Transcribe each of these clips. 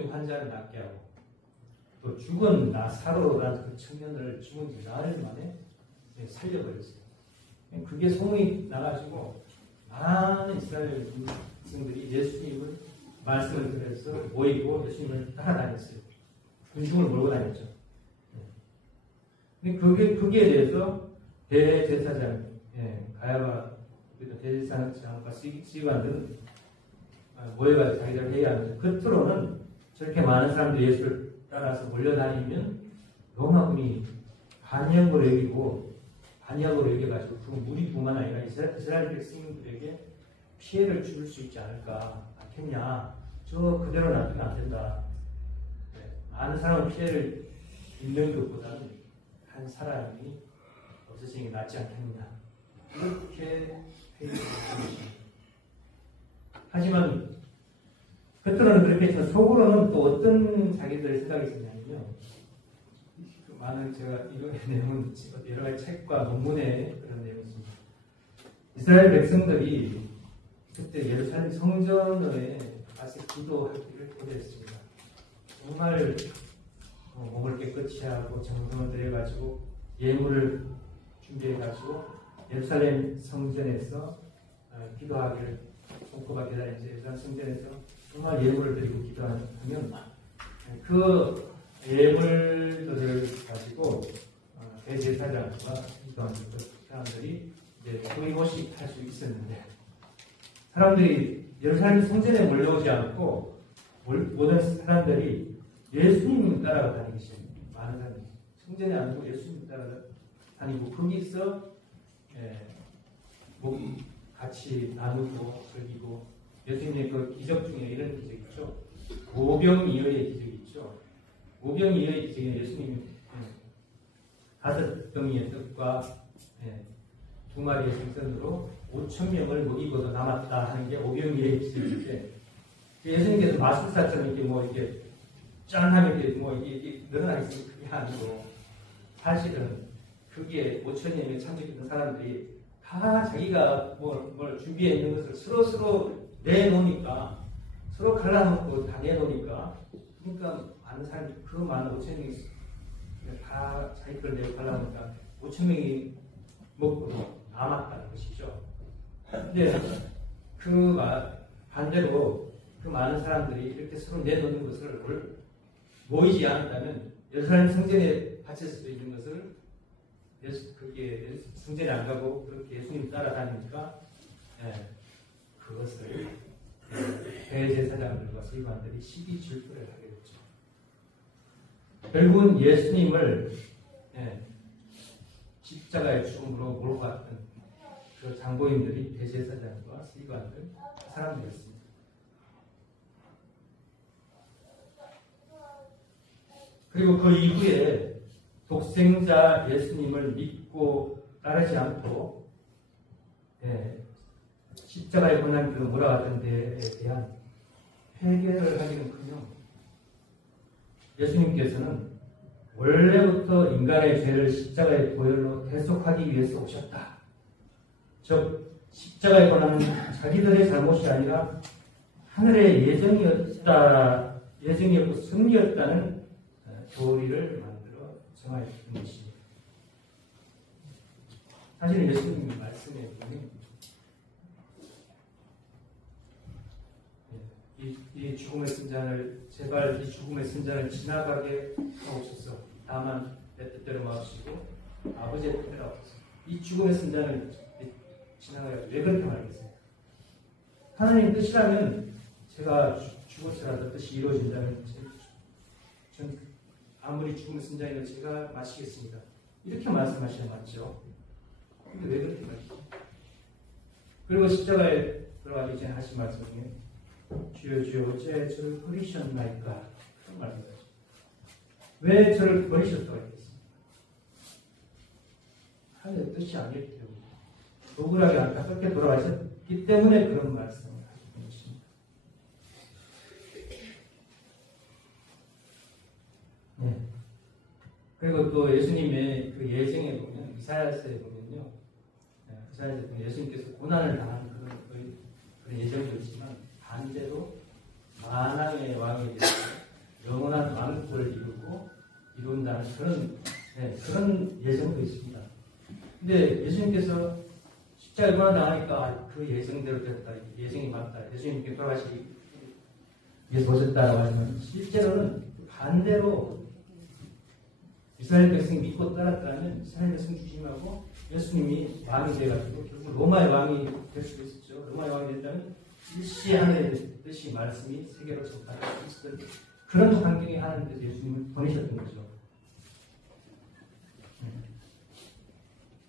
환자를 낫게 하고 또 죽은 나사로라는 그 청년을 죽은 나흘 만에 살려버렸어요. 그게 소문이 나가지고 많은 이스라엘 백성들이 예수님을 말씀을 들어서 모이고 예수님을 따라다녔어요. 군중을 몰고 다녔죠. 근데 거기에 대해서 대제사장, 가야바 대제사장과 시관들은 모여가지고 자기들 회의하면서 겉으로는 저렇게 많은 사람들이 예수를 따라서 몰려다니면 로마군이 반역으로 여겨가지고 그 무리뿐만 아니라 이스라엘 백성들에게 피해를 줄 수 있지 않을까 않겠냐. 저 그대로 놔두면 안 된다. 많은 사람은 피해를 입는 것보다는 한 사람이 없어지는 게 낫지 않겠느냐. 이렇게 회의했습니다. 하지만 겉으로는 그렇게 해서 속으로는 또 어떤 자기들의 생각이 있었냐면요. 많은 제가 이런 내용은 여러 가지 책과 논문에 그런 내용이 있습니다. 이스라엘 백성들이 그때 예루살렘 성전에 가서 기도하기를 고대했습니다. 정말 몸을 깨끗이 하고 정성을 들여가지고 예물을 준비해가지고 예루살렘 성전에서 기도하기를 손꼽아 기다리는 예루살렘 성전에서 정말 예물을 드리고 기도하면 그 예물들을 가지고 대제사장과 기도하는 사람들이 이제 소위모식 할 수 있었는데 사람들이 예루살렘 성전에 몰려오지 않고 모든 사람들이 예수님을 따라다니기 시작합니다. 많은 사람들이 성전에 안 오고 예수님을 따라다니고 거기서 같이 나누고 즐기고 예수님의 그 기적 중에 이런 기적이 있죠. 오병이어의 기적이 있죠. 오병이어의 기적에 예수님이 5병이의 떡과 2마리의 생선으로 5,000명을 먹이고도 남았다 하는 게 오병이어의 기적인데 예수님께서 마술사처럼 이렇게 짠 하면 이게 늘어나게 있으면 그게 아니고 사실은 그게 5,000명의 참석했던 사람들이 다 자기가 뭘 준비해 있는 것을 서로 내놓으니까 서로 갈라놓고 다 내놓으니까 그러니까 많은 사람이 그 많은 5,000명이 다 자기 걸 내고 갈라놓으니까 5,000명이 먹고 남았다는 것이죠. 근데 반대로 그 많은 사람들이 이렇게 서로 내놓는 것을 모이지 않았다면 예루살렘 성전에 갇힐 수도 있는 것을 그게 성전에 안 가고 그렇게 예수님 따라다니니까 그것을 대제사장들과 서기관들이 시기 질투를 하게 됐죠. 결국은 예수님을 십자가의 죽음으로 몰고 갔던 그 장로님들이 대제사장과 서기관들 사람들이었습니다. 그리고 그 이후에 독생자 예수님을 믿고 따르지 않고 십자가의 고난길로 몰아갔던 데에 대한 회개를 하기는커녕 예수님께서는 원래부터 인간의 죄를 십자가의 보혈로 대속하기 위해서 오셨다. 즉 십자가의 고난은 자기들의 잘못이 아니라 하늘의 예정이었고 승리였다는 교리를 만들어 정하였던 것입니다. 사실 예수님의 말씀에 보면 이 죽음의 순잔을 제발 이 죽음의 순잔을 지나가게 하옵소서. 다만 내 뜻대로 마시고 아버지의 뜻대로 하옵소서. 이 죽음의 순잔을 지나가게 왜 그렇게 말하겠습니까? 하나님 뜻이라면 제가 죽었으라도 뜻이 이루어진다면 전 아무리 죽음의 순잔이라도 제가 마시겠습니다. 이렇게 말씀하시는 맞죠? 근데 왜 그렇게 말이죠? 그리고 십자가에 들어가기 전에 하신 말씀 중에 주여 주여 어째 저를 버리셨나이까 그런 말씀이죠. 왜 저를 버리셨다고 했겠습니까? 하나님의 뜻이 아니기 때문에 억울하게 안타깝게 돌아가셨기 때문에 그런 말씀을 하셨던 것입니다. 그리고 또 예수님의 그 예정에 보면 이사야서에 보면요, 이사야서에 보면 예수님께서 고난을 당하는 그런 예정도 있지만 반대로 만왕의 왕이 되어서 만나는 그런 예정도 있습니다. 근데 예수님께서 십자가에 고난당하니까 그 예정대로 됐다, 예정이 맞다, 예수님께 돌아가시기 위해서 오셨다라고 하지만 실제로는 반대로 이스라엘 백성이 믿고 따랐다면 이스라엘 백성 주심하고 예수님이 왕이 돼가지고 결국 로마의 왕이 될 수도 있었죠. 로마의 왕이 된다면 일시 하늘의 뜻이 말씀이 세계로 전파될 수 있었던 그런 환경에 하나님께서 예수님을 보내셨던 거죠.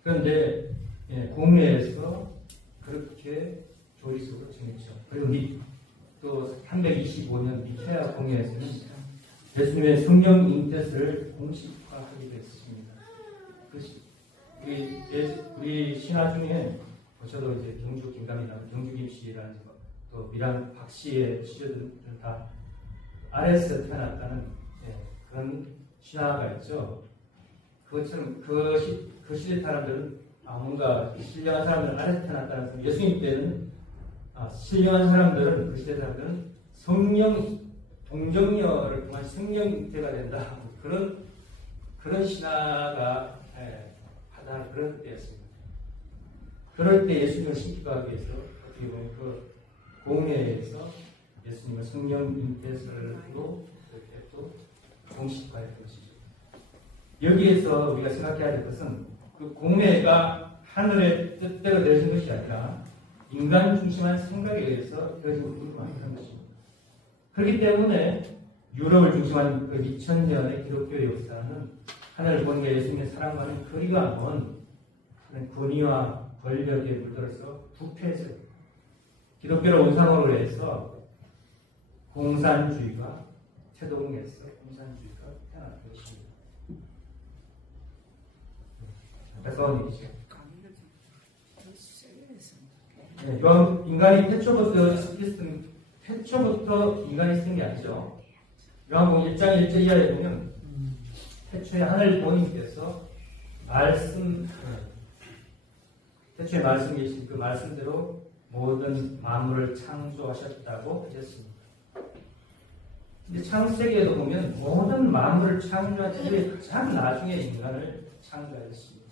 그런데 공회에서 그렇게 조리속으로 정했죠. 그리고 또 325년 니케아 공회에서는 예수님의 성령 잉태를 공식화하기도 했습니다. 우리 신화 중에 저도 이제 경주 김감이나 경주 김씨라는 또 미랑 박씨의 시절들은 다 아래에서 태어났다는 그런 신화가 있죠. 그것처럼 그 시대 사람들은 뭔가 신령한 사람들은 아래에서 태어났다는 예수님 때는 신령한 사람들은 그 시대 사람들은 성령 동정녀를 통한 성령 잉태가 된다. 그런 신화가 하다 그런 때였습니다. 그럴 때 예수님을 신기하기 위해서 어떻게 보면 그 공회에서 예수님을 성령 잉태설로 그렇게 또 공식화했던 것이죠. 여기에서 우리가 생각해야 될 것은 그 공회가 하늘의 뜻대로 되어진 것이 아니라 인간 중심한 생각에 의해서 되어진 것으로 만든 것입니다. 그렇기 때문에 유럽을 중심한 그 2000년의 기독교의 역사는 하늘을 보는 게 예수님의 사랑과는 거리가 먼 권위와 권력에 물들어서 부패해서 기독교를 원상으로 해서 공산주의가 태동해서 공산주의가 태어난 것입니다. 그래서 인간이 태초부터 인간이 쓴 게 아니죠. 요한복음 1장 1절 이하에 보면 태초에 하늘 본인께서 태초에 말씀 계신 그 말씀대로 모든 만물을 창조하셨다고 하셨습니다. 근데 창세기에도 보면 모든 만물을 창조한 이후에 가장 나중에 인간을 창조하였습니다.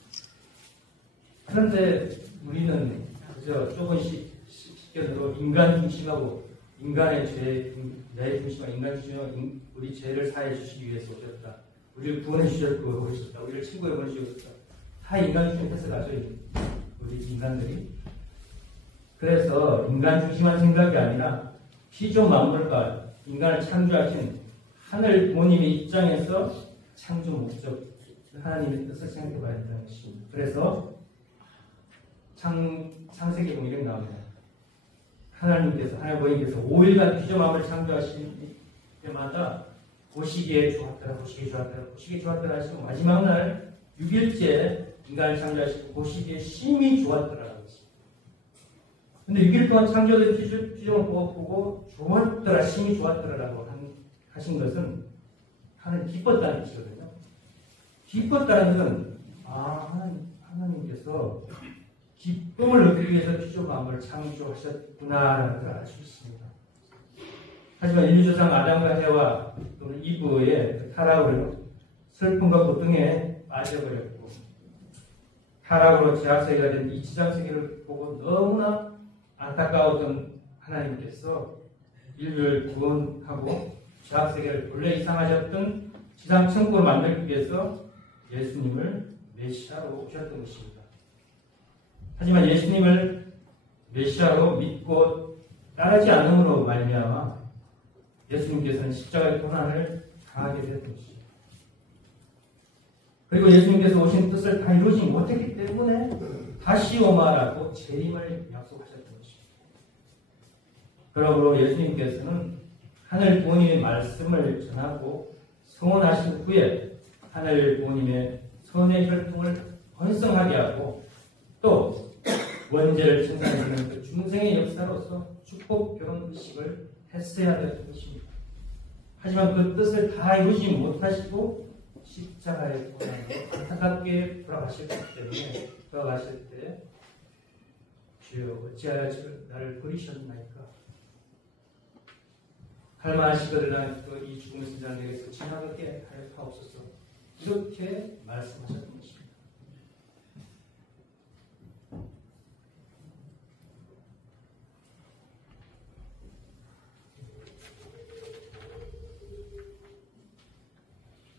그런데 우리는 그저 조금씩 식견으로 인간 중심하고 인간의 죄, 내 중심하고 인간 중심하고 우리 죄를 사해 주시기 위해서 오셨다. 우리를 구원해 주셨고 오셨다. 우리를 친구에 보내주셨다. 다 인간 중심 해석하죠. 우리 인간들이. 그래서 인간 중심한 생각이 아니라 피조 만물과 인간을 창조하신 하늘 부모님의 입장에서 창조 목적, 하나님의 뜻을 생각해 봐야 된다는 것입니다. 그래서 창세기 보면 이렇게 나옵니다. 하나님 부모님께서 5일간 피조 만물을 창조하신 때마다 보시기에 좋았더라 하시고 마지막 날 6일째 인간을 창조하시고 보시기에 심히 좋았더라. 근데 6일 동안 창조된 피조물 보고 좋았더라, 심히 좋았더라라고 하신 것은 하나님 기뻤다는 뜻이거든요. 기뻤다는 것은 하나님께서 기쁨을 얻기 위해서 피조 만물을 창조하셨구나라는 걸 알 수 있습니다. 하지만 인류조상 아담과 해와 또는 이브의 타락으로 슬픔과 고통에 빠져버렸고 타락으로 제약세계가 된 이 지상세계를 보고 너무나 안타까웠던 하나님께서 인류를 구원하고 제약세계를 본래 이상하셨던 지상천국을 만들기 위해서 예수님을 메시아로 오셨던 것입니다. 하지만 예수님을 메시아로 믿고 따르지 않음으로 말미암아 예수님께서는 십자가의 고난을 당하게 되었던 것입니다. 그리고 예수님께서 오신 뜻을 다 이루지 못했기 때문에 다시 오마라고 재림을 약속하셨던 것입니다. 그러므로 예수님께서는 하늘 부모님의 말씀을 전하고 성원하신 후에 하늘 부모님의 선의 혈통을 번성하게 하고 또 원죄를 청산해주는 그 중생의 역사로서 축복 결혼 의식을 했어야 될 것입니다. 하지만 그 뜻을 다 이루지 못하시고 십자가에 고난으로 안타깝게 돌아가셨기 때문에 돌아가실 때 주여 어찌하여 나를 버리셨나이까 할만하시거든 이 죽음의 순간 내게서 지나가게 하옵소서. 이렇게 말씀하셨던 것입니다.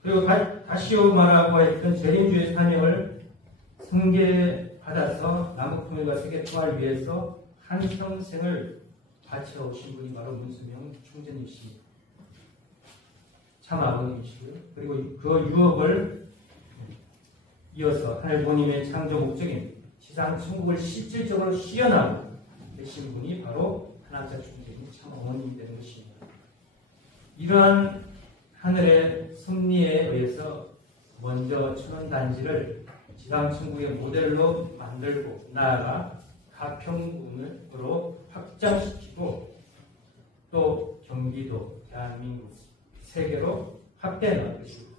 그리고 다시오 말하고 했던 재림주의 사명을 승계받아서 남북통일과 세계통화를 위해서 한평생을 바쳐 오신 분이 바로 문수명 총재님이십니다. 참 아버님이시고요. 그리고 그 유업을 이어서 하늘 부모님의 창조 목적인 지상 천국을 실질적으로 시연하고 계신 분이 바로 하나자 총재님 참 어머님이 되는 것입니다. 이러한 하늘의 섭리에 의해서 먼저 천원단지를 지상천국의 모델로 만들고 나아가 가평군으로 확장시키고 또 경기도, 대한민국, 세계로 확대해 나갈 것입니다.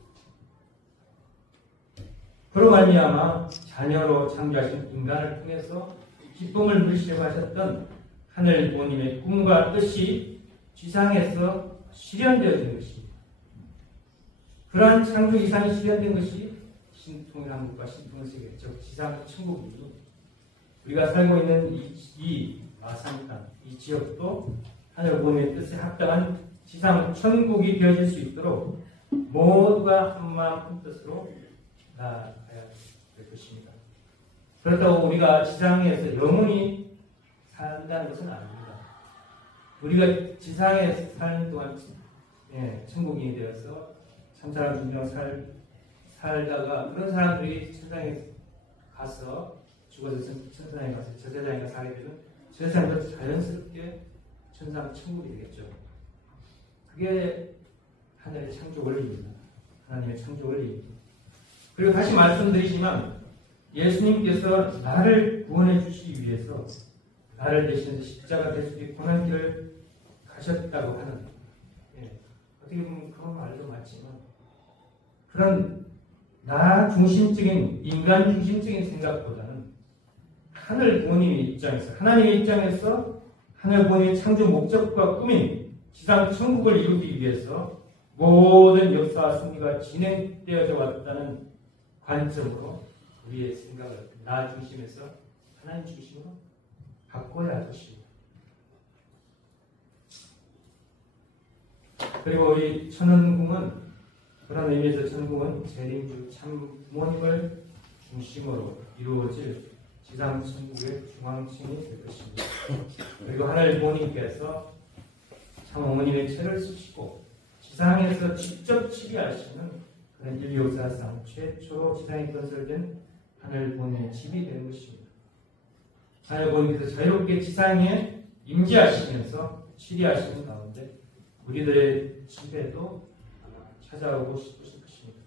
그로 말미암아 자녀로 창조하신 인간을 통해서 기쁨을 누리시려고 하셨던 하늘 부모님의 꿈과 뜻이 지상에서 실현되어진 것입니다. 그러한 창조 이상이 실현된 것이 신통일한국과 신통일세계, 즉 지상 천국이니 우리가 살고 있는 이 마산 땅, 이 지역도 하늘 부모님의 뜻에 합당한 지상 천국이 되어질 수 있도록 모두가 한마음 한뜻으로 나아가야 될 것입니다. 그렇다고 우리가 지상에서 영원히 산다는 것은 아닙니다. 우리가 지상에 사는 동안 천국인이 되어서 참사랑 중정 살다가 그런 사람들이 천상에 가서 죽어서 천상에 가서 저세상에 가서 살게 되면 저세상에서 자연스럽게 천상 천국이 되겠죠. 그게 하늘의 창조 원리입니다. 하나님의 창조 원리입니다. 그리고 다시 말씀드리지만 예수님께서 나를 구원해 주시기 위해서 나를 대신해서 십자가 될 수 있게 고난 길을 가셨다고 하는 어떻게 보면 그런 말도 맞지만 그런 나 중심적인 인간 중심적인 생각보다는 하늘 부모님의 입장에서 하나님의 입장에서 하늘 부모님의 창조 목적과 꿈인 지상 천국을 이루기 위해서 모든 역사와 승리가 진행되어져 왔다는 관점으로 우리의 생각을 나 중심에서 하나님 중심으로 바꿔야 할 것입니다. 그리고 우리 천은궁은 그런 의미에서 천국은 재림주 참 부모님을 중심으로 이루어질 지상 천국의 중앙층이 될 것입니다. 그리고 하늘 부모님께서 참 어머님의 채를 쓰시고 지상에서 직접 치리하시는 그런 인류 역사상 최초로 지상에 건설된 하늘 부모님의 집이 되는 것입니다. 하늘 부모님께서 자유롭게 지상에 임재하시면서 치리하시는 가운데 우리들의 집에도 찾아오고 싶으실 것입니다.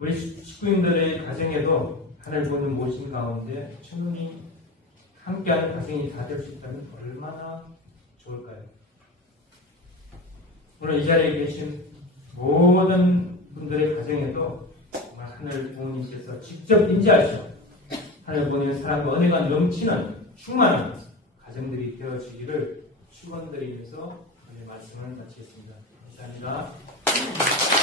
우리 식구인들의 가정에도 하늘 부모님 모신 가운데 천운이 함께하는 가정이 다 될 수 있다면 얼마나 좋을까요? 오늘 이 자리에 계신 모든 분들의 가정에도 정말 하늘 부모님께서 직접 인지하셔 하늘 부모님의 사랑과 은혜가 넘치는 충만한 가정들이 되어지기를 축원드리면서 오늘 말씀을 마치겠습니다. 감사합니다.